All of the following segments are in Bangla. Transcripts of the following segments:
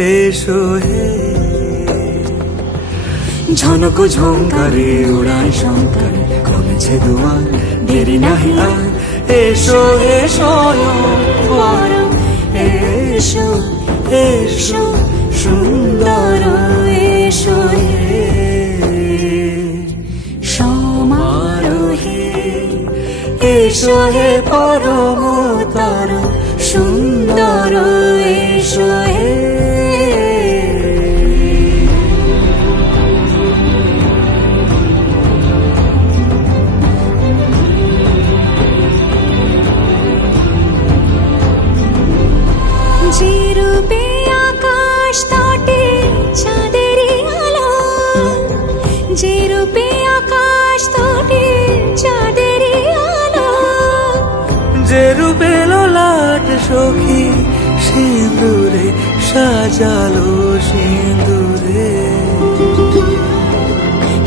এসো হে। ঝনক ঝঙ্কারে উড়ায় শঙ্কারে কমেছে দুয়ার, দেরি নাহি আর। এসো হে স্বয়ংবর, এসো এসো সুন্দর, এসো হে সমারোহে। এসো হে পরমতর সুন্দর, এসো হে। যে রূপে আকাশ তটে চাঁদেরই আলো, যে রূপে আকাশ তটে চাঁদেরই আলো, যে রূপে ললাট সখী সিঁদুরে সাজালো সিঁদুরে।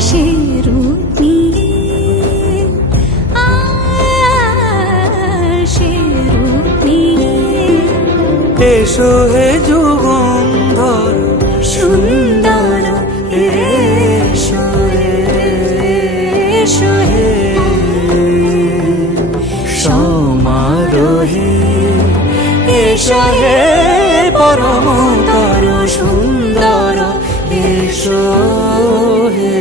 সে রূপ নিয়ে সে রূপ নিয়ে এসো হে যুগন্ধর সুন্দর, এসো এসো হে সমারোহে। এসো হে পরমতর সুন্দর, এসো হে।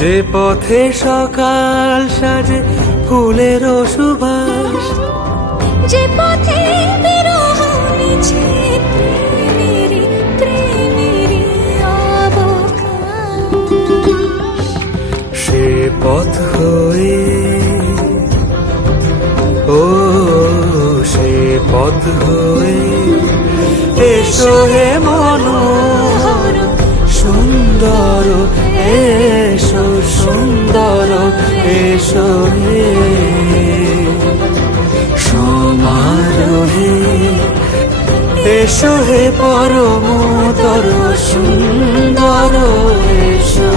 যে পথে সকাল সাজে ফুলের সুবাস, যে পথে বিরহ মিছে প্রেমেরি প্রেমেরি অবকাশ, সে পথ হয়ে ও সে পথ হয়ে এসো হে মনোহর সুন্দর, এসো সুন্দর, এসো হে সমারোহে। এসো হে পরমতর সুন্দর, এসো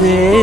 হে।